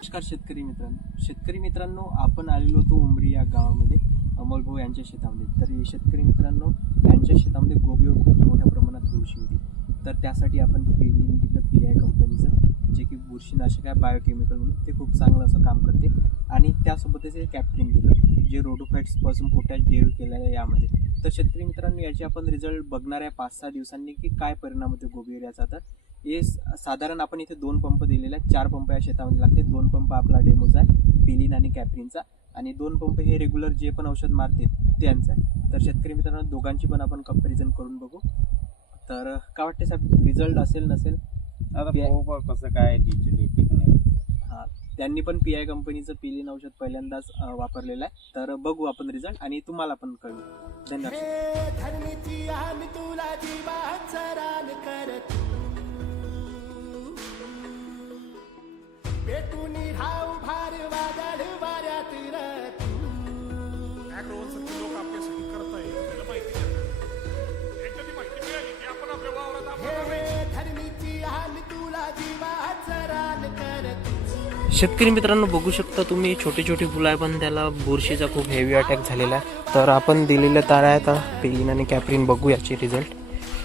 नमस्कार शेतकरी मित्रांनो, आपण आलेलो होतो उमरी या गावामध्ये अमोल भाऊ यांच्या शेतामध्ये. तर शेतकरी मित्रांनो, यांच्या शेतामध्ये गोबीवर खूप मोठ्या प्रमाणात बुरशी होती. तर त्यासाठी आपण पेलिन दिलं PI कंपनीचं, जे की बुरशीनाशक आहे, बायोकेमिकल म्हणून ते खूप चांगलं असं काम करते. आणि त्यासोबतच हे कॅप्टेन दिलं, जे रोडोफाईट्सपासून पोटॅश डेव्ह केलेलं आहे यामध्ये. तर शेतकरी मित्रांनो, याचे आपण रिझल्ट बघणार आहे 5-6 दिवसांनी की काय परिणाम होते गोबीवर याचा. तर हे साधारण आपण इथे 2 पंप दिलेले आहेत. 4 पंप या शेतामध्ये लागते. 2 पंप आपला डेमोचा आहे, पेलिन आणि कॅप्रिनचा, आणि 2 पंप हे रेग्युलर जे पण औषध मारते त्यांचं आहे. तर शेतकरी मित्रांनो, दोघांची पण आपण कंपॅरिझन करून बघू. तर काय वाटते साहेब, रिझल्ट असेल नसेल? आता कसं काय ठीक नाही. हां, त्यांनी पण PI कंपनीचं पेलिन औषध पहिल्यांदाच वापरलेलं आहे. तर बघू आपण रिझल्ट आणि तुम्हाला पण कळू. लोक आपल्यासाठी करताय त्याला माहिती नाही. एकदा माहिती मिळाली की आपण आपल्या वावरात शेतकरी मित्रांनो, बघू शकता तुम्ही, छोटी छोटी फुलं आहे पण त्याला बुरशीचा खूप हेवी अटॅक झालेला आहे. तर आपण दिलेल्या तारा आहेत पेलिन आणि कॅप्रिन, बघू याचे रिझल्ट.